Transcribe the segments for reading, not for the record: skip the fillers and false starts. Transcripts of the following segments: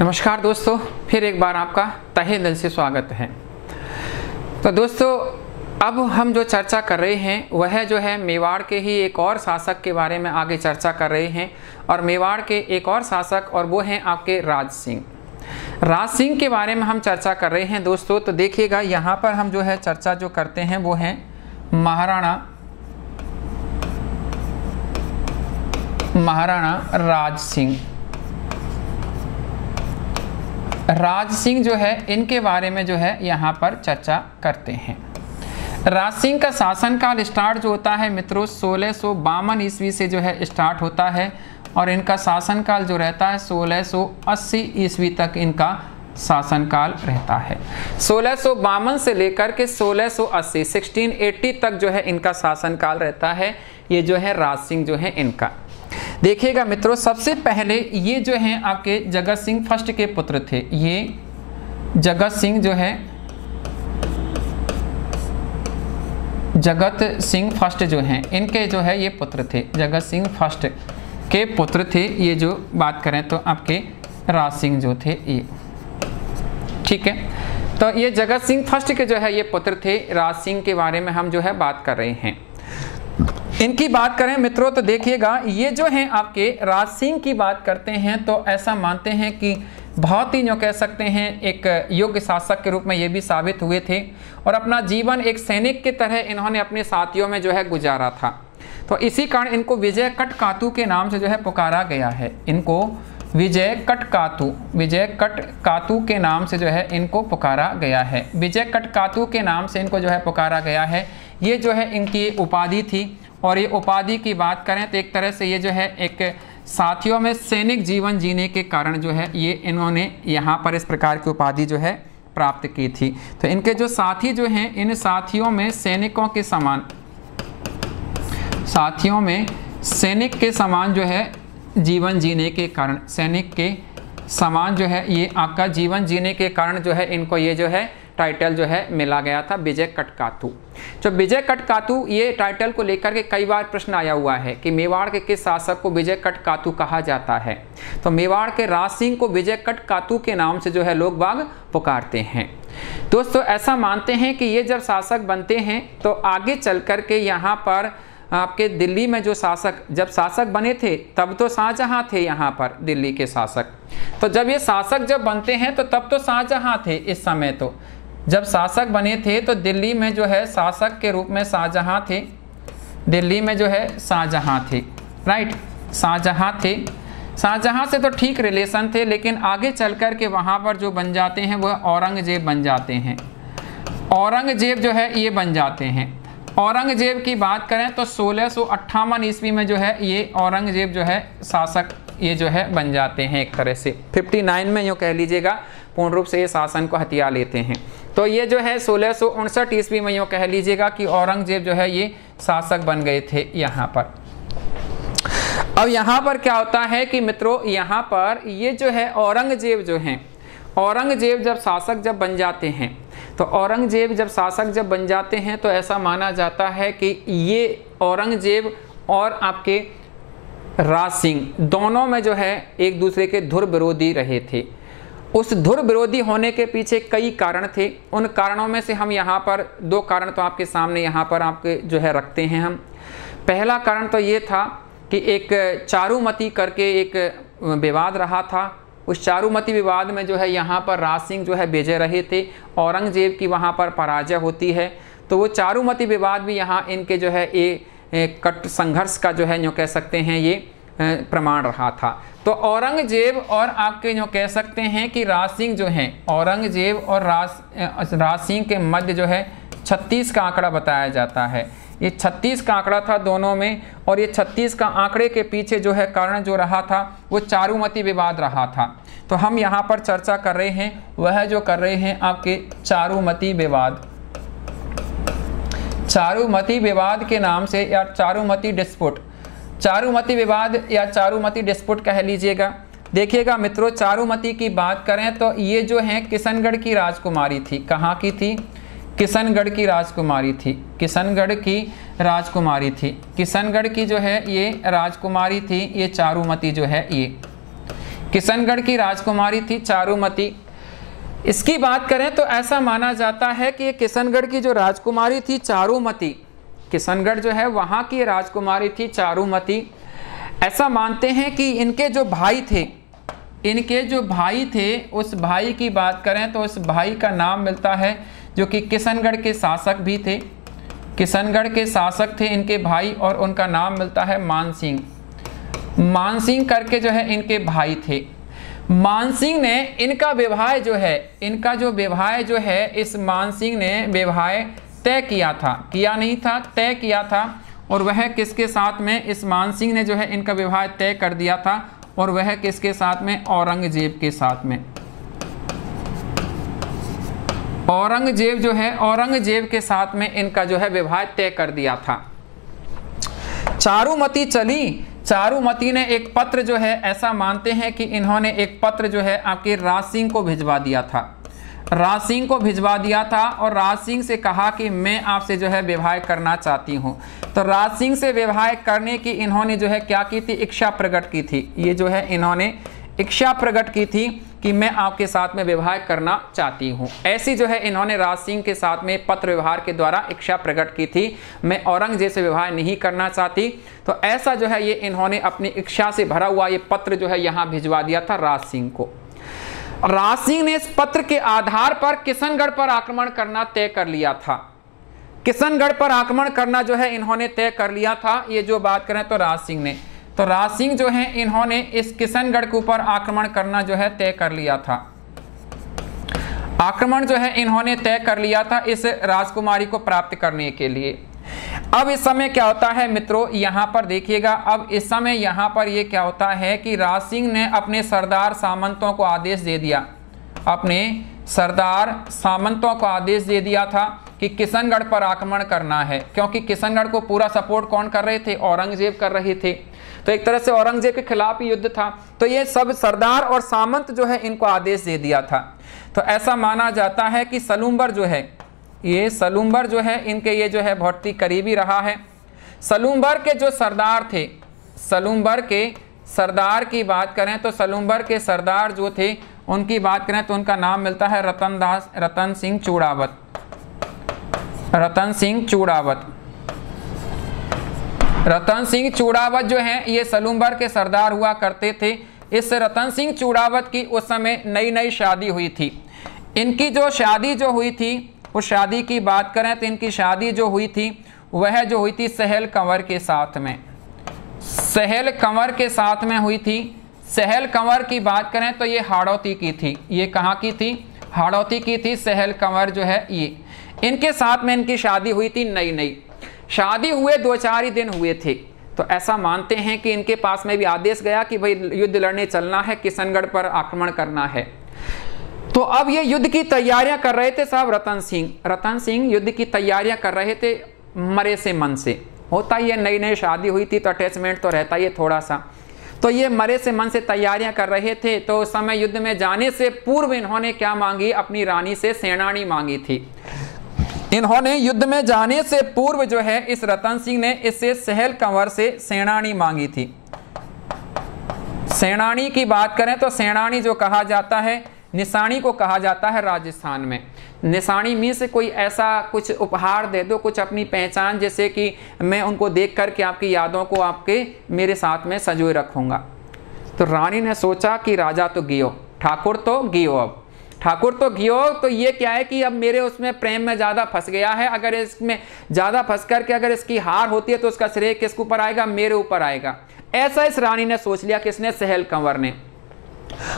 नमस्कार दोस्तों, फिर एक बार आपका तहे दिल से स्वागत है। तो दोस्तों, अब हम जो चर्चा कर रहे हैं वह जो है मेवाड़ के ही एक और शासक के बारे में आगे चर्चा कर रहे हैं। और मेवाड़ के एक और शासक और वो हैं आपके राज सिंह। राज सिंह के बारे में हम चर्चा कर रहे हैं दोस्तों। तो देखिएगा, यहाँ पर हम जो है चर्चा जो करते हैं वो हैं महाराणा राज सिंह। राज सिंह जो है इनके बारे में जो है यहाँ पर चर्चा करते हैं। राज सिंह का शासनकाल स्टार्ट जो होता है मित्रों 1652 ईस्वी से जो है स्टार्ट होता है और इनका शासनकाल जो रहता है 1680 ईस्वी तक इनका शासनकाल रहता है। 1652 से लेकर के 1680 तक जो है इनका शासनकाल रहता है। ये जो है राज सिंह जो है इनका। देखिएगा मित्रों, सबसे पहले ये जो हैं आपके जगत सिंह फर्स्ट के पुत्र थे। ये जगत सिंह जो है जगत सिंह फर्स्ट जो हैं इनके जो है ये पुत्र थे। जगत सिंह फर्स्ट के पुत्र थे ये। जो बात करें तो आपके राज सिंह जो थे ये, ठीक है। तो ये जगत सिंह फर्स्ट के जो है ये पुत्र थे। राज सिंह के बारे में हम जो है बात कर रहे हैं। इनकी बात करें मित्रों तो देखिएगा, ये जो हैं आपके राज सिंह की बात करते हैं तो ऐसा मानते हैं कि बहुत ही जो कह सकते हैं एक योग्य शासक के रूप में ये भी साबित हुए थे और अपना जीवन एक सैनिक की तरह इन्होंने अपने साथियों में जो है गुजारा था। तो इसी कारण इनको विजय कटकातु के नाम से जो है पुकारा गया है। इनको विजय कटकातु के नाम से जो है इनको पुकारा गया है। विजय कटकातु के नाम से इनको जो है पुकारा गया है। ये जो है इनकी उपाधि थी। और ये उपाधि की बात करें तो एक तरह से ये जो है एक साथियों में सैनिक जीवन जीने के कारण जो है ये इन्होंने यहाँ पर इस प्रकार की उपाधि जो है प्राप्त की थी। तो इनके जो साथी जो हैं इन साथियों में सैनिकों के समान, साथियों में सैनिक के समान जो है जीवन जीने के कारण, सैनिक के समान जो है ये आपका जीवन जीने के कारण जो है इनको ये जो है टाइटल जो है मिला गया था विजय कटकातु। जो विजय कटकातु ये टाइटल को लेकर के कई बार प्रश्न आया हुआ है कि मेवाड़ के किस शासक को विजय कटकातु कहा जाता है। तो मेवाड़ के राज सिंह को विजय कटकातु के नाम से जो है लोग बाग पुकारते हैं। दोस्तों, ऐसा मानते हैं कि ये जब शासक बनते हैं तो आगे चल कर के यहाँ पर आपके दिल्ली में जो शासक, जब शासक बने थे तब तो शाहजहां थे यहाँ पर दिल्ली के शासक। तो जब ये शासक जब बनते हैं तो तब तो शाहजहां थे। इस समय तो जब शासक बने थे तो दिल्ली में जो है शासक के रूप में शाहजहां थे। दिल्ली में जो है शाहजहां थे, राइट, शाहजहां थे। शाहजहां से तो ठीक रिलेशन थे, लेकिन आगे चल कर के वहाँ पर जो बन जाते हैं वह औरंगजेब बन जाते हैं। औरंगजेब जो है ये बन जाते हैं। औरंगजेब की बात करें तो 1658 ईस्वी में जो है ये औरंगजेब जो है शासक ये जो है बन जाते हैं। एक तरह से 59 में यूँ कह लीजिएगा पूर्ण रूप से ये शासन को हथिया लेते हैं। तो ये जो है 1659 ईस्वी में यूँ कह लीजिएगा कि औरंगजेब जो है ये शासक बन गए थे यहाँ पर। अब यहाँ पर क्या होता है कि मित्रों, यहाँ पर ये जो है औरंगजेब जो हैं, औरंगजेब जब शासक जब बन जाते हैं तो औरंगजेब जब शासक जब बन जाते हैं तो ऐसा माना जाता है कि ये औरंगजेब और आपके राज सिंह दोनों में जो है एक दूसरे के धुर विरोधी रहे थे। उस धुर विरोधी होने के पीछे कई कारण थे। उन कारणों में से हम यहाँ पर दो कारण तो आपके सामने यहाँ पर आपके जो है रखते हैं हम। पहला कारण तो ये था कि एक चारुमती करके एक विवाद रहा था। उस चारुमती विवाद में जो है यहाँ पर राज सिंह जो है विजय रहे थे, औरंगजेब की वहाँ पर पराजय होती है। तो वो चारुमती विवाद भी यहाँ इनके जो है ये कट संघर्ष का जो है जो कह सकते हैं ये प्रमाण रहा था। तो औरंगजेब और आपके जो कह सकते हैं कि राज सिंह जो हैं, औरंगजेब और राज सिंह के मध्य जो है 36 का आंकड़ा बताया जाता है। ये 36 का आंकड़ा था दोनों में। और ये 36 का आंकड़े के पीछे जो है कारण जो रहा था वो चारुमती विवाद रहा था। तो हम यहाँ पर चर्चा कर रहे हैं वह जो कर रहे हैं आपके चारुमती विवाद। चारुमती विवाद के नाम से या चारुमती डिस्प्यूट, चारुमती विवाद या चारुमती डिस्प्यूट कह लीजिएगा। देखिएगा मित्रों, चारुमती की बात करें तो ये जो है किशनगढ़ की राजकुमारी थी। कहाँ की थी? किशनगढ़ की राजकुमारी थी। किशनगढ़ की राजकुमारी थी। किशनगढ़ की जो है ये राजकुमारी थी ये चारुमती जो है किशनगढ़ की राजकुमारी थी चारुमती। इसकी बात करें तो ऐसा माना जाता है कि किशनगढ़ की जो राजकुमारी थी चारुमती, किशनगढ़ जो है वहाँ की राजकुमारी थी चारुमती। ऐसा मानते हैं कि इनके जो भाई थे, उस भाई की बात करें तो उस भाई का नाम मिलता है जो कि किशनगढ़ के शासक भी थे, किशनगढ़ के शासक थे इनके भाई, और उनका नाम मिलता है मानसिंह। मानसिंह करके जो है इनके भाई थे। मानसिंह ने इनका विवाह जो है इस मानसिंह ने विवाह तय किया था, किया नहीं था, तय किया था। और वह किसके साथ में, इस मानसिंह ने जो है इनका विवाह तय कर दिया था, और वह किसके साथ में, औरंगजेब के साथ में। औरंगजेब के साथ में इनका जो है विवाह तय कर दिया था। चारुमती ने एक पत्र जो है, ऐसा मानते हैं कि इन्होंने एक पत्र जो है आपके राज सिंह को भिजवा दिया था, राज सिंह को भिजवा दिया था, और राज सिंह से कहा कि मैं आपसे जो है विवाह करना चाहती हूँ। तो राज सिंह से विवाह करने की इन्होंने जो है क्या की थी, इच्छा प्रकट की थी। ये जो है इन्होंने इच्छा प्रकट की थी कि मैं आपके साथ में विवाह करना चाहती हूँ। ऐसी जो है इन्होंने राज सिंह के साथ में पत्र व्यवहार के द्वारा इच्छा प्रकट की थी, मैं औरंगजेब से विवाह नहीं करना चाहती। तो ऐसा जो है ये इन्होंने अपनी इच्छा से भरा हुआ ये पत्र जो है यहाँ भिजवा दिया था राज सिंह को। राज सिंह ने इस पत्र के आधार पर किशनगढ़ पर आक्रमण करना तय कर लिया था। किशनगढ़ पर आक्रमण करना जो है इन्होंने तय कर लिया था। ये जो बात करें तो राज सिंह ने, तो राज सिंह जो है इन्होंने इस किशनगढ़ के ऊपर आक्रमण करना जो है तय कर लिया था। आक्रमण जो है इन्होंने तय कर लिया था इस राजकुमारी को प्राप्त करने के लिए। अब इस समय क्या होता है मित्रों, यहाँ पर देखिएगा, अब इस समय यहाँ पर ये क्या होता है कि राज सिंह ने अपने सरदार सामंतों को आदेश दे दिया, अपने सरदार सामंतों को आदेश दे दिया था कि किशनगढ़ पर आक्रमण करना है, क्योंकि किशनगढ़ को पूरा सपोर्ट कौन कर रहे थे, औरंगजेब कर रहे थे। तो एक तरह से औरंगजेब के खिलाफ युद्ध था। तो ये सब सरदार और सामंत जो है इनको आदेश दे दिया था। तो ऐसा माना जाता है कि सलूम्बर जो है, ये सलूम्बर जो है इनके ये जो है बहुत ही करीबी रहा है। सलूम्बर के जो सरदार थे, सलूम्बर के सरदार की बात करें तो सलूम्बर के सरदार जो थे उनकी बात करें तो उनका नाम मिलता है रतन सिंह चूड़ावत। रतन सिंह चूड़ावत जो है ये सलूम्बर के सरदार हुआ करते थे। इस रतन सिंह चूड़ावत की उस समय नई नई शादी हुई थी। इनकी जो शादी जो हुई थी, उस शादी की बात करें तो इनकी शादी जो हुई थी वह जो हुई थी सहल कंवर के साथ में, सहल कंवर के साथ में हुई थी। सहल कंवर की बात करें तो ये हाड़ौती की थी। ये कहाँ की थी, हाड़ौती की थी सहल कंवर जो है ये, इनके साथ में इनकी शादी हुई थी। नई नई शादी हुए 2-4 ही दिन हुए थे। तो ऐसा मानते हैं कि इनके पास में भी आदेश गया कि भाई युद्ध लड़ने चलना है, किशनगढ़ पर आक्रमण करना है। तो अब ये युद्ध की तैयारियां कर रहे थे साहब रतन सिंह युद्ध की तैयारियां कर रहे थे मरे से मन से। होता ही है, नई नई शादी हुई थी तो अटैचमेंट तो रहता ही है थोड़ा सा। तो ये मरे से मन से तैयारियां कर रहे थे। तो उस समय युद्ध में जाने से पूर्व इन्होंने क्या मांगी, अपनी रानी से सेनानी मांगी थी। इन्होंने युद्ध में जाने से पूर्व जो है इस रतन सिंह ने इससे सहल कंवर से सेनानी मांगी थी। सेनानी की बात करें तो सेनानी जो कहा जाता है, निशानी को कहा जाता है राजस्थान में। निशानी मीन से कोई ऐसा कुछ उपहार दे दो, कुछ अपनी पहचान, जैसे कि मैं उनको देख करके आपकी यादों को आपके मेरे साथ में संजोए रखूंगा। तो रानी ने सोचा कि राजा तो गियो, ठाकुर तो गियो, अब ठाकुर तो गियो, तो ये क्या है कि अब मेरे उसमें प्रेम में ज़्यादा फंस गया है। अगर इसमें ज़्यादा फंस करके अगर इसकी हार होती है तो उसका श्रेय किसके ऊपर आएगा, मेरे ऊपर आएगा। ऐसा इस रानी ने सोच लिया, किसने, सहल कंवर ने।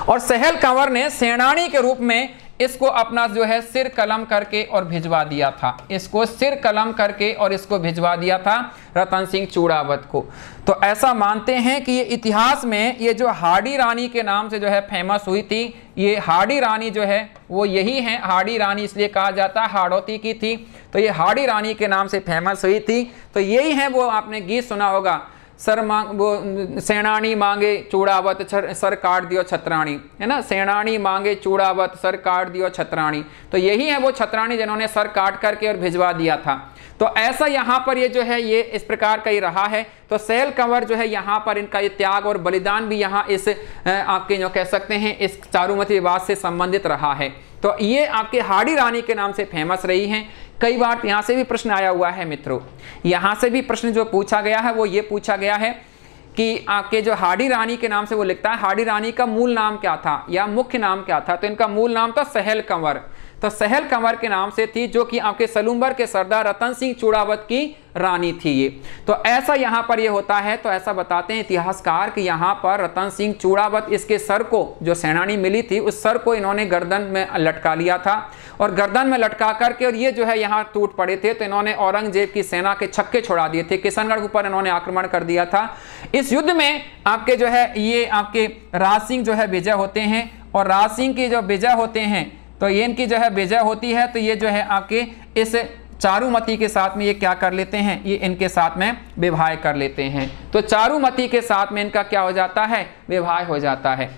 और सहल कंवर ने सेनानी के रूप में इसको अपना जो है सिर कलम करके और भिजवा दिया था। इसको सिर कलम करके और इसको भिजवा दिया था रतन सिंह चूड़ावत को। तो ऐसा मानते हैं कि ये इतिहास में ये जो हाड़ी रानी के नाम से जो है फेमस हुई थी, ये हाड़ी रानी जो है वो यही है। हाड़ी रानी इसलिए कहा जाता है, हाड़ौती की थी, तो ये हाड़ी रानी के नाम से फेमस हुई थी। तो यही है, वो आपने गीत सुना होगा, वो सेनानी मांगे चूड़ावत सर काट दियो छतरानी, है ना। सेनानी मांगे चूड़ावत सर काट दियो छतरानी। तो यही है वो छतरानी जिन्होंने सर काट करके और भिजवा दिया था। तो ऐसा यहाँ पर ये जो है ये इस प्रकार का ही रहा है। तो सहेल कंवर जो है यहाँ पर इनका ये त्याग और बलिदान भी यहाँ इस आपके जो कह सकते हैं इस चारुमती विवाद से संबंधित रहा है। तो ये आपके हाड़ी रानी के नाम से फेमस रही हैं। कई बार यहाँ से भी प्रश्न आया हुआ है मित्रों, यहाँ से भी प्रश्न जो पूछा गया है वो ये पूछा गया है कि आपके जो हाड़ी रानी के नाम से वो लिखता है, हाड़ी रानी का मूल नाम क्या था या मुख्य नाम क्या था? तो इनका मूल नाम था सहेल कंवर। तो सहेल कंवर के नाम से थी, जो कि आपके सलूम्बर के सरदार रतन सिंह चूड़ावत की रानी थी ये। तो ऐसा यहाँ पर ये होता है। तो ऐसा बताते हैं इतिहासकार कि यहाँ पर रतन सिंह चूड़ावत इसके सर को, जो सेनानी मिली थी उस सर को इन्होंने गर्दन में लटका लिया था और गर्दन में लटका करके और ये जो है यहाँ टूट पड़े थे। तो इन्होंने औरंगजेब की सेना के छक्के छोड़ा दिए थे, किशनगढ़ के ऊपर इन्होंने आक्रमण कर दिया था। इस युद्ध में आपके जो है ये आपके राज सिंह जो है विजय होते हैं और राज सिंह की जो विजय होते हैं तो ये इनकी जो है विजय होती है। तो ये जो है आपके इस चारुमती के साथ में ये क्या कर लेते हैं, ये इनके साथ में विवाह कर लेते हैं। तो चारुमती के साथ में इनका क्या हो जाता है, विवाह हो जाता है।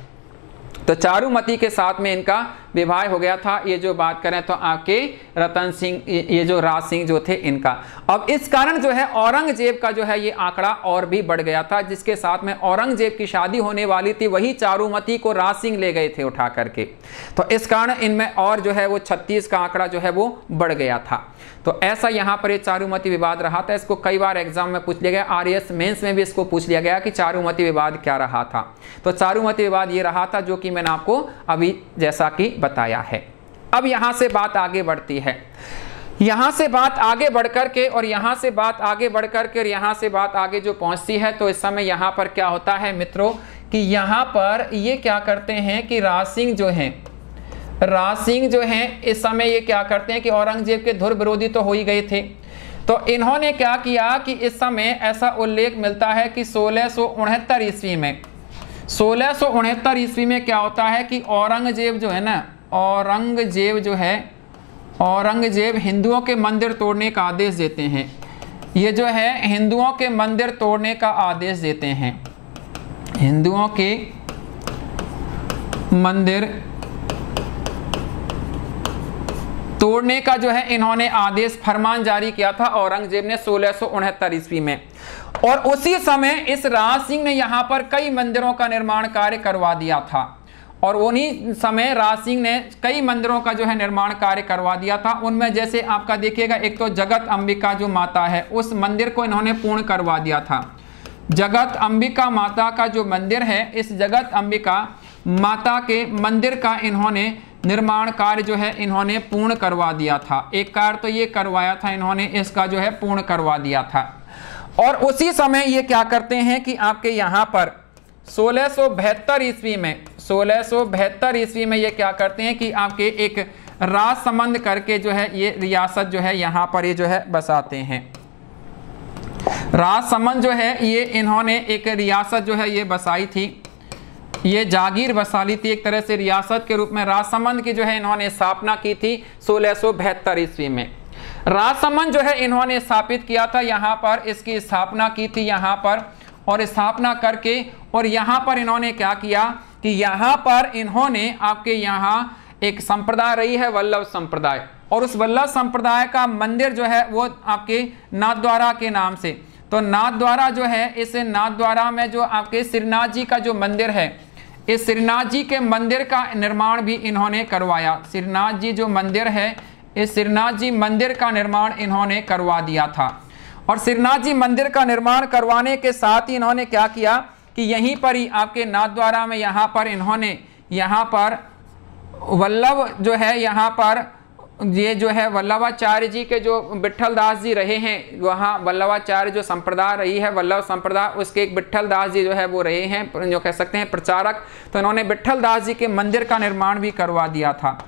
तो चारुमती के साथ में इनका विवाह हो गया था। ये जो बात करें तो आपके रतन सिंह, ये जो राज सिंह जो थे इनका। अब इस कारण जो है औरंगजेब का जो है ये आंकड़ा और भी बढ़ गया था। जिसके साथ में औरंगजेब की शादी होने वाली थी वही चारुमती को राज सिंह ले गए थे उठा करके। तो इस कारण इनमें और जो है वो 36 का आंकड़ा जो है वो बढ़ गया था। तो ऐसा यहाँ पर ये चारुमती विवाद रहा था। इसको कई बार एग्जाम में पूछ लिया गया, आरएएस मेंस में भी इसको पूछ लिया गया कि चारुमती विवाद क्या रहा था। तो चारुमती विवाद ये रहा था जो कि मैंने आपको अभी जैसा कि बताया है। अब यहां से बात आगे बढ़ती है, यहां से बात आगे बढ़कर के और यहां से बात आगे बढ़कर के और यहां से बात आगे जो पहुंचती है। तो इस समय यहां पर क्या होता है मित्रों कि यहां पर ये क्या करते हैं कि राज सिंह जो हैं इस समय ये क्या करते हैं कि औरंगजेब के धुर विरोधी तो हो ही गए थे। तो इन्होंने क्या किया कि इस समय ऐसा उल्लेख मिलता है कि 1669 ईस्वी में 1669 ईस्वी में क्या होता है कि औरंगजेब जो है ना, औरंगजेब हिंदुओं के मंदिर तोड़ने का आदेश देते हैं। ये जो है हिंदुओं के मंदिर तोड़ने का आदेश देते हैं, हिंदुओं के मंदिर तोड़ने का जो है इन्होंने आदेश फरमान जारी किया था औरंगजेब ने 1669 ईस्वी में। और उसी समय इस राज सिंह ने यहाँ पर कई मंदिरों का निर्माण कार्य करवा दिया था और उन्हीं समय राज सिंह ने कई मंदिरों का जो है निर्माण कार्य करवा दिया था। उनमें जैसे आपका देखिएगा एक तो जगत अंबिका जो माता है उस मंदिर को इन्होंने पूर्ण करवा दिया था। जगत अंबिका माता का जो मंदिर है, इस जगत अंबिका माता के मंदिर का इन्होंने निर्माण कार्य जो है इन्होंने पूर्ण करवा दिया था। एक कार्य तो ये करवाया था इन्होंने, इसका जो है पूर्ण करवा दिया था। और उसी समय ये क्या करते हैं कि आपके यहाँ पर 1672 ईस्वी में ये क्या करते हैं कि आपके एक राजसमंद करके जो है ये रियासत जो है यहाँ पर ये जो है बसाते हैं। राजसमंद जो है ये इन्होंने एक रियासत जो है ये बसाई थी, ये जागीर बसा ली थी एक तरह से रियासत के रूप में। राजसमंद की जो है इन्होंने स्थापना की थी 1672 ईस्वी में। राजसमंद जो है इन्होंने स्थापित किया था यहाँ पर, इसकी स्थापना की थी यहाँ पर और स्थापना करके और यहाँ पर इन्होंने क्या किया कि यहाँ पर इन्होंने आपके यहाँ एक संप्रदाय रही है वल्लभ संप्रदाय, और उस वल्लभ संप्रदाय का मंदिर जो है वो आपके नाथद्वारा के नाम से। तो नाथद्वारा जो है, इस नाथद्वारा में जो आपके श्रीनाथ जी का जो मंदिर है, इस श्रीनाथ जी के मंदिर का निर्माण भी इन्होंने करवाया। श्रीनाथ जी जो मंदिर है, इस श्रीनाथ जी मंदिर का निर्माण इन्होंने करवा दिया था। और श्रीनाथ जी मंदिर का निर्माण करवाने के साथ ही इन्होंने क्या किया कि यहीं पर ही आपके नाथद्वारा में यहाँ पर इन्होंने यहाँ पर वल्लभ जो है यहाँ पर ये जो है वल्लभाचार्य जी के जो विट्ठल दास जी रहे हैं, वहाँ वल्लभाचार्य जो संप्रदाय रही है वल्लभ संप्रदाय, उसके एक विट्ठल दास जी जो है वो रहे हैं जो कह सकते हैं प्रचारक। तो इन्होंने विट्ठल दास जी के मंदिर का निर्माण भी करवा दिया था।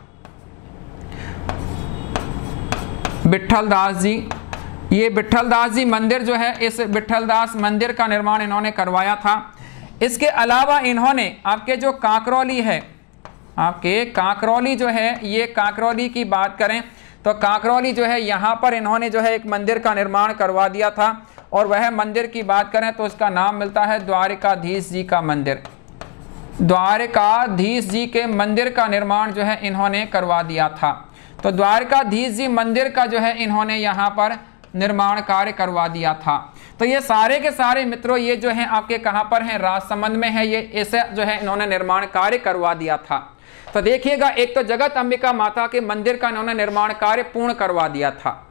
विट्ठल दास जी, ये विट्ठल दास जी मंदिर जो है, इस विट्ठल दास मंदिर का निर्माण इन्होंने करवाया था। इसके अलावा इन्होंने आपके जो कांकरौली है, आपके कांकरौली जो है, ये कांकरौली की बात करें तो कांकरौली जो है यहाँ पर इन्होंने जो है एक मंदिर का निर्माण करवा दिया था। और वह मंदिर की बात करें तो उसका नाम मिलता है द्वारिकाधीश जी का मंदिर। द्वारिकाधीश जी के मंदिर का निर्माण जो है इन्होंने करवा दिया था। तो द्वारिकाधीश जी मंदिर का जो है इन्होंने यहाँ पर निर्माण कार्य करवा दिया था। तो ये सारे के सारे मित्रों ये जो है आपके कहां पर हैं, राजसमंद में है। ये ऐसे जो है इन्होंने निर्माण कार्य करवा दिया था। तो देखिएगा, एक तो जगत अंबिका माता के मंदिर का इन्होंने निर्माण कार्य पूर्ण करवा दिया था।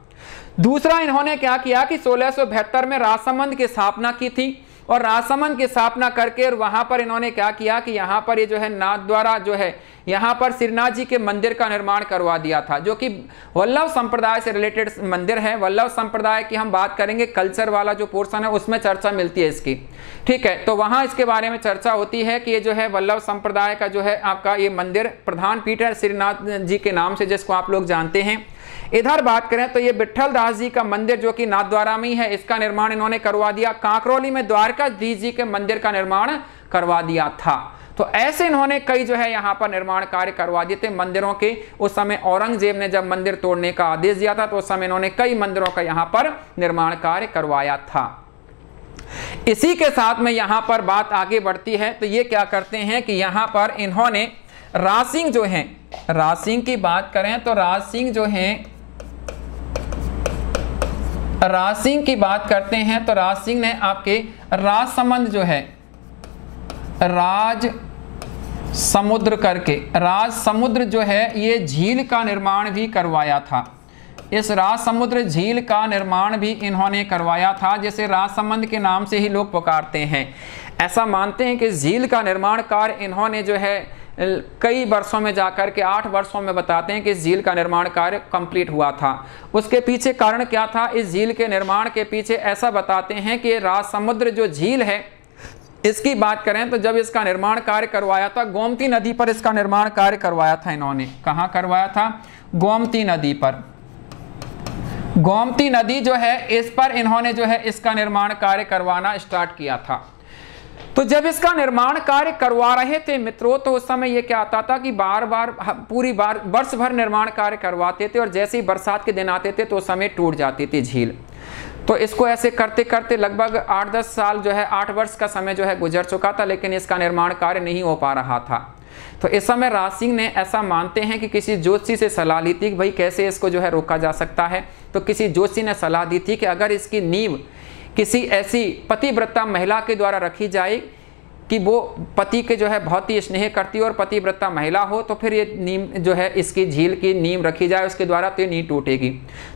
दूसरा इन्होंने क्या किया कि 1672 में राजसमंद की स्थापना की थी, और राजसमंद की स्थापना करके और वहां पर इन्होंने क्या किया कि यहाँ पर ये जो है नाथ द्वारा जो है यहाँ पर श्रीनाथ जी के मंदिर का निर्माण करवा दिया था, जो कि वल्लभ संप्रदाय से रिलेटेड मंदिर है। वल्लभ संप्रदाय की हम बात करेंगे, कल्चर वाला जो पोर्शन है उसमें चर्चा मिलती है इसकी, ठीक है। तो वहां इसके बारे में चर्चा होती है कि ये जो है वल्लभ संप्रदाय का जो है आपका ये मंदिर प्रधान पीठ है श्रीनाथ जी के नाम से, जिसको आप लोग जानते हैं। इधर बात करें तो ये विट्ठल दास जी का मंदिर जो कि नाथद्वारा में ही है, इसका निर्माण इन्होंने करवा दिया। कांकरोली में द्वारकाधीश जी के मंदिर का निर्माण करवा दिया था। तो ऐसे इन्होंने कई जो है यहाँ पर निर्माण कार्य करवा दिए थे मंदिरों के। उस समय औरंगजेब ने जब मंदिर तोड़ने का आदेश दिया था तो उस समय इन्होंने कई मंदिरों का यहाँ पर निर्माण कार्य करवाया था। इसी के साथ में यहाँ पर बात आगे बढ़ती है। तो ये क्या करते हैं कि यहाँ पर इन्होंने राज सिंह जो है, राज सिंह की बात करें तो राज सिंह जो है, राज सिंह की बात करते हैं तो राज सिंह ने आपके राजसमंद जो है, राज समुद्र करके, राज समुद्र जो है ये झील का निर्माण भी करवाया था। इस राज समुद्र झील का निर्माण भी इन्होंने करवाया था, जिसे राजसमंद के नाम से ही लोग पुकारते हैं। ऐसा मानते हैं कि झील का निर्माण कार्य इन्होंने जो है कई वर्षों में जाकर के 8 वर्षों में बताते हैं कि इस झील का निर्माण कार्य कंप्लीट हुआ था। उसके पीछे कारण क्या था, इस झील के निर्माण के पीछे ऐसा बताते हैं कि राज समुद्र जो झील है इसकी बात करें तो जब इसका निर्माण कार्य करवाया था, गोमती नदी पर इसका निर्माण कार्य करवाया था इन्होंने। कहां करवाया था? गोमती नदी पर। गोमती नदी जो है इस पर इन्होंने जो है इसका निर्माण कार्य करवाना स्टार्ट किया था। तो जब इसका निर्माण कार्य करवा रहे थे मित्रों, तो उस समय ये क्या आता था कि पूरी बार वर्ष भर निर्माण कार्य करवाते थे, और जैसे ही बरसात के दिन आते थे तो उस समय टूट जाती थी झील। तो इसको ऐसे करते करते लगभग 8-10 साल जो है 8 वर्ष का समय जो है गुजर चुका था, लेकिन इसका निर्माण कार्य नहीं हो पा रहा था। तो इस समय राज सिंह ने ऐसा मानते हैं कि किसी ज्योतिषी से सलाह ली थी कि भाई कैसे इसको जो है रोका जा सकता है। तो किसी ज्योतिषी ने सलाह दी थी कि अगर इसकी नींव किसी ऐसी पतिव्रता महिला के द्वारा रखी जाए कि वो पति के जो है बहुत ही स्नेह करती हो और पतिव्रता महिला हो, तो फिर ये नीम जो है इसकी झील की नीम रखी जाए उसके द्वारा, तो ये नहीं टूटेगी।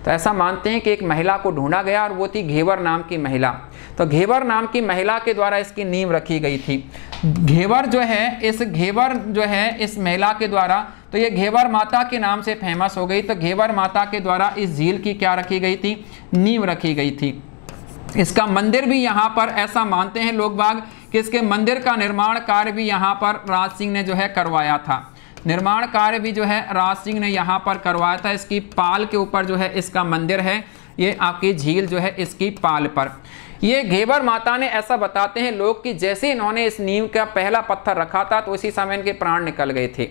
तो ऐसा मानते हैं कि एक महिला को ढूंढा गया और वो थी घेवर नाम की महिला। तो घेवर नाम की महिला के द्वारा इसकी नीम रखी गई थी। घेवर जो है, इस घेवर जो है इस महिला के द्वारा, तो ये घेवर माता के नाम से फेमस हो गई। तो घेवर माता के द्वारा इस झील की क्या रखी गई थी? नीम रखी गई थी। इसका मंदिर भी यहाँ पर ऐसा मानते हैं लोग बाग कि इसके मंदिर का निर्माण कार्य भी यहाँ पर राज सिंह ने जो है करवाया था। निर्माण कार्य भी जो है राज सिंह ने यहाँ पर करवाया था। इसकी पाल के ऊपर जो है इसका मंदिर है, ये आपकी झील जो है इसकी पाल पर। ये घेवर माता ने ऐसा बताते हैं लोग कि जैसे इन्होंने इस नीम का पहला पत्थर रखा था तो उसी समय इनके प्राण निकल गए थे।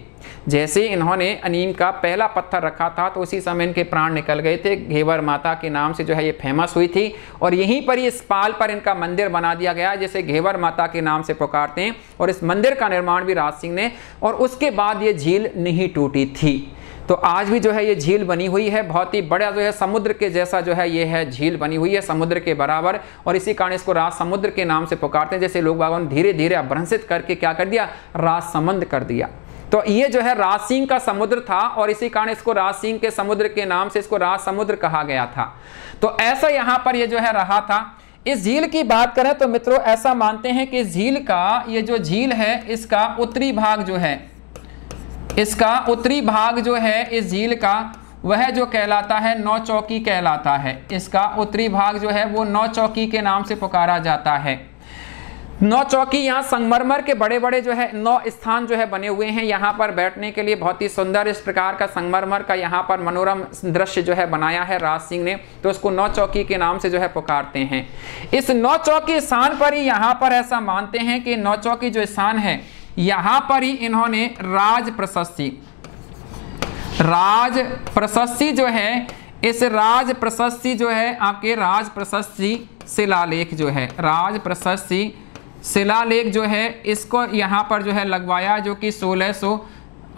जैसे इन्होंने नीम का पहला पत्थर रखा था तो उसी समय इनके प्राण निकल गए थे। घेवर माता के नाम से जो है ये फेमस हुई थी, और यहीं पर इस पाल पर इनका मंदिर बना दिया गया जिसे घेवर माता के नाम से पुकारते हैं। और इस मंदिर का निर्माण भी राज सिंह ने, और उसके बाद ये झील नहीं टूटी थी। तो आज भी जो है ये झील बनी हुई है, बहुत ही बड़ा जो है समुद्र के जैसा जो है ये है झील बनी हुई है, समुद्र के बराबर। और इसी कारण इसको राज समुद्र के नाम से पुकारते हैं। जैसे लोग बागों ने धीरे धीरे अभ्रंशित करके क्या कर दिया? राजसमंद कर दिया। तो ये जो है राज सिंह का समुद्र था, और इसी कारण इसको राज सिंह के समुद्र के नाम से इसको राज समुद्र कहा गया था। तो ऐसा यहाँ पर ये जो है रहा था। इस झील की बात करें तो मित्रों ऐसा मानते हैं कि झील का ये जो झील है इसका उत्तरी भाग जो है, इसका उत्तरी भाग जो है इस झील का वह जो कहलाता है नौचौकी कहलाता है। इसका उत्तरी भाग जो है वो नौचौकी के नाम से पुकारा जाता है। नौचौकी, यहाँ संगमरमर के बड़े बड़े जो है 9 स्थान जो है बने हुए हैं यहाँ पर बैठने के लिए। बहुत ही सुंदर इस प्रकार का संगमरमर का यहाँ पर मनोरम दृश्य जो है बनाया है राज सिंह ने, तो उसको नौचौकी के नाम से जो है पुकारते हैं। इस नौचौकी स्थान पर ही यहाँ पर ऐसा मानते हैं कि नौचौकी जो स्थान है यहाँ पर ही इन्होंने राज प्रशस्ति जो है, इस राज प्रशस्ति जो है आपके राज प्रशस्ति शिलालेख जो है, राज प्रशस्ति शिलालेख जो है इसको यहाँ पर जो है लगवाया, जो कि 1600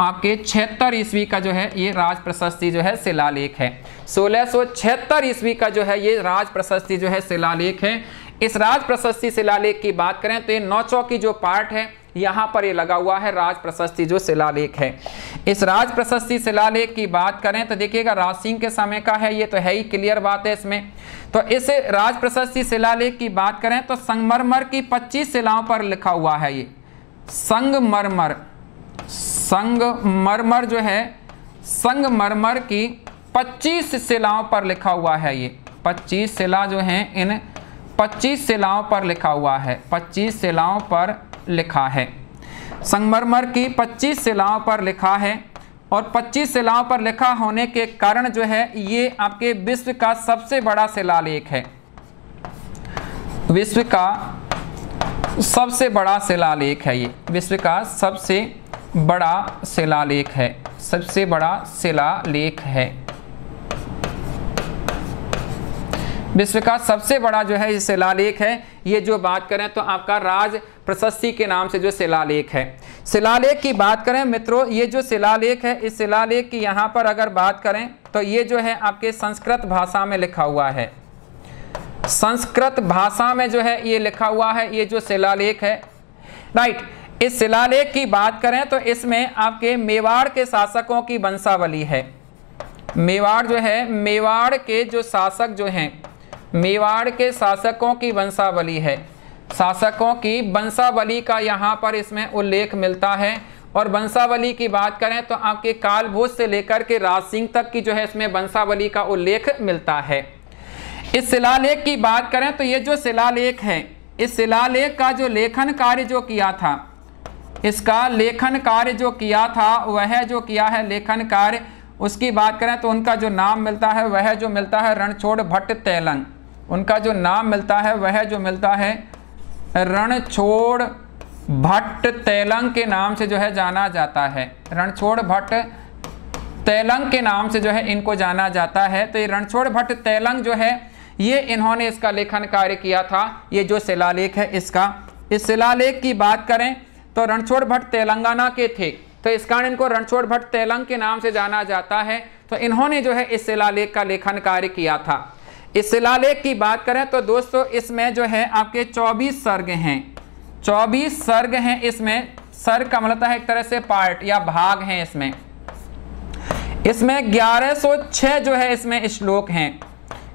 आपके 76 ईस्वी का जो है ये राज प्रशस्ति जो है शिलालेख है। 1676 ईस्वी का जो है ये राज प्रशस्ति जो है शिलालेख है। इस राज प्रशस्ति शिलालेख की बात करें तो ये 9 चौकी जो पार्ट है यहाँ पर ये लगा हुआ है राज प्रशस्ति जो शिलालेख है। इस राज प्रशस्ति शिलालेख की बात करें तो देखिएगा राज सिंह के समय का है, ये तो है ही, क्लियर बात है इसमें। तो इस राज प्रशस्ति शिलालेख की बात करें तो संगमरमर की 25 शिलाओं पर लिखा हुआ है। ये संगमरमर जो है संगमरमर की 25 शिलाओं पर लिखा हुआ है। ये 25 शिला जो हैं इन 25 शिलाओं पर लिखा हुआ है, 25 शिलाओं पर लिखा है। संगमरमर की 25 शिलाओं पर लिखा है और 25 शिलाओं पर लिखा होने के कारण जो है ये आपके विश्व का सबसे बड़ा शिलालेख है। विश्व का सबसे बड़ा शिलालेख है। ये विश्व का सबसे बड़ा शिलालेख है, सबसे बड़ा शिलालेख है। विश्व का सबसे बड़ा जो है ये शिलालेख है। ये जो बात करें तो आपका राज प्रशस्ति के नाम से जो शिलालेख है। शिलालेख की बात करें मित्रों, ये जो शिलालेख है इस शिलालेख की यहाँ पर अगर बात करें तो ये जो है आपके संस्कृत भाषा में लिखा हुआ है। संस्कृत भाषा में जो है ये लिखा हुआ है ये जो शिलालेख है, राइट। इस शिलालेख की बात करें तो इसमें आपके मेवाड़ के शासकों की वंशावली है। मेवाड़ जो है, मेवाड़ के जो शासक जो हैं, मेवाड़ के शासकों की वंशावली है। शासकों की वंशावली का यहाँ पर इसमें उल्लेख मिलता है। और वंशावली की बात करें तो आपके कालभोज से लेकर के राज सिंह तक की जो है इसमें वंशावली का उल्लेख मिलता है। इस शिलालेख की बात करें तो ये जो शिलालेख है, इस शिलालेख का जो लेखन कार्य जो किया था, इसका लेखन कार्य जो किया था वह जो किया है लेखन कार्य, उसकी बात करें तो उनका जो नाम मिलता है वह जो मिलता है रणछोड़ भट्ट तैलंग। उनका जो नाम मिलता है वह जो मिलता है रणछोड़ भट्ट तैलंग के नाम से जो है जाना जाता है। रणछोड़ भट्ट तैलंग के नाम से जो है इनको जाना जाता है। तो ये रणछोड़ भट्ट तैलंग जो है ये इन्होंने इसका लेखन कार्य किया था। ये जो शिलालेख है इसका, इस शिलालेख की बात करें तो रणछोड़ भट्ट तेलंगाना के थे, तो इस कारण इनको रणछोड़ भट्ट तैलंग के नाम से जाना जाता है। तो इन्होंने जो है इस शिलालेख का लेखन कार्य किया था। इस शिलालेख की बात करें तो दोस्तों इसमें जो है आपके 24 सर्ग हैं। 24 सर्ग हैं इसमें। सर्ग का मतलब है एक तरह से पार्ट या भाग हैं इसमें। इसमें 1106 जो है इसमें श्लोक हैं।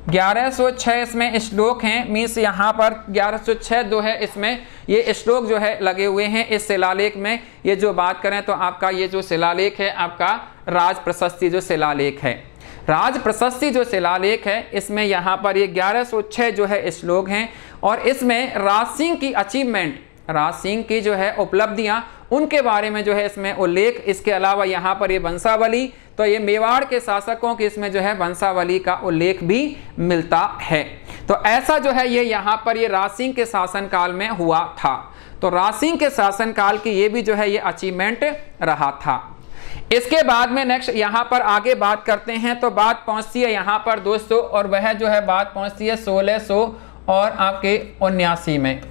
1106 इसमें श्लोक हैं। मीन्स यहाँ पर 1106 जो है इसमें ये श्लोक जो है लगे हुए हैं इस शिलालेख में। ये जो बात करें तो आपका ये जो शिलालेख है आपका राज प्रशस्ति जो शिलालेख है। राज प्रशस्ति जो शिलालेख है इसमें यहाँ पर ये 1106 जो है श्लोक हैं। और इसमें राज सिंह की अचीवमेंट, राज सिंह की जो है उपलब्धियाँ, उनके बारे में जो है इसमें उल्लेख। इसके अलावा यहाँ पर ये वंशावली, तो ये मेवाड़ के शासकों की इसमें जो है वंशावली का उल्लेख भी मिलता है। तो ऐसा जो है ये यहाँ पर ये राज सिंह के शासनकाल में हुआ था। तो राज सिंह के शासनकाल की ये भी जो है ये अचीवमेंट रहा था। इसके बाद में नेक्स्ट यहाँ पर आगे बात करते हैं तो बात पहुँचती है यहाँ पर दोस्तों, और वह जो है बात पहुँचती है 1600 और आपके 79 में।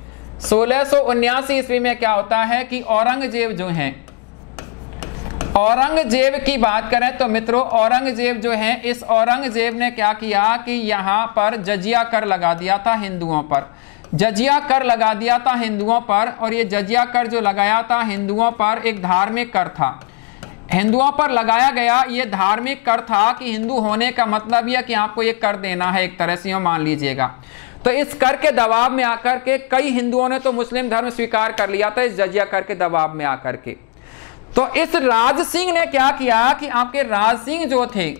1679 ईस्वी में क्या होता है कि औरंगजेब जो हैं, औरंगजेब की बात करें तो मित्रों औरंगजेब जो है, इस औरंगजेब ने क्या किया कि यहाँ पर जजिया कर लगा दिया था हिंदुओं पर। जजिया कर लगा दिया था हिंदुओं पर। और ये जजिया कर जो लगाया था हिंदुओं पर एक धार्मिक कर था। हिंदुओं पर लगाया गया ये धार्मिक कर था कि हिंदू होने का मतलब यह कि आपको ये कर देना है, एक तरह से यूं मान लीजिएगा। तो इस कर के दबाव में आकर के कई हिंदुओं ने तो मुस्लिम धर्म स्वीकार कर लिया था इस जजिया कर के दबाव में आकर के। तो इस राज सिंह ने क्या किया कि आपके राज सिंह जो थे,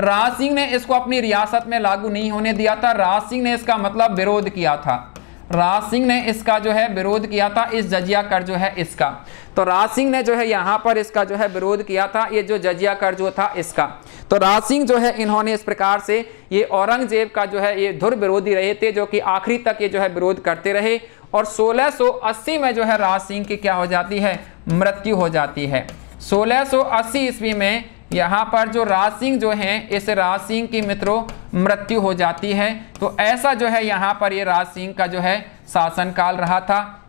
राज सिंह ने इसको अपनी रियासत में लागू नहीं होने दिया था। राज सिंह ने इसका मतलब विरोध किया था। राज सिंह ने इसका जो है विरोध किया था, इस जजिया कर जो है इसका। तो राज सिंह ने जो है यहाँ पर इसका जो है विरोध किया था, ये जो जजिया कर जो था इसका। तो राज सिंह जो है इन्होंने इस प्रकार से ये औरंगजेब का जो है ये धुर विरोधी रहे थे, जो कि आखिरी तक ये जो है विरोध करते रहे। और 1680 में जो है राज सिंह की क्या हो जाती है, मृत्यु हो जाती है। 1680 ईस्वी में यहाँ पर जो राज सिंह जो हैं, इस राज सिंह की मित्रों मृत्यु हो जाती है। तो ऐसा जो है यहाँ पर ये राज सिंह का जो है शासनकाल रहा था।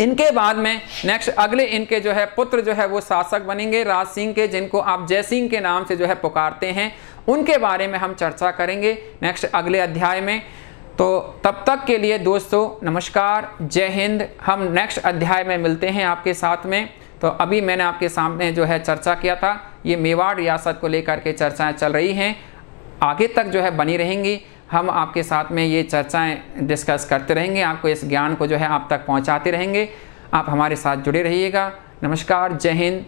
इनके बाद में नेक्स्ट अगले इनके जो है पुत्र जो है वो शासक बनेंगे राज सिंह के, जिनको आप जय सिंह के नाम से जो है पुकारते हैं, उनके बारे में हम चर्चा करेंगे नेक्स्ट अगले अध्याय में। तो तब तक के लिए दोस्तों नमस्कार, जय हिंद। हम नेक्स्ट अध्याय में मिलते हैं आपके साथ में। तो अभी मैंने आपके सामने जो है चर्चा किया था, ये मेवाड़ रियासत को लेकर के चर्चाएं चल रही हैं, आगे तक जो है बनी रहेंगी। हम आपके साथ में ये चर्चाएं डिस्कस करते रहेंगे, आपको इस ज्ञान को जो है आप तक पहुंचाते रहेंगे। आप हमारे साथ जुड़े रहिएगा। नमस्कार, जय हिंद।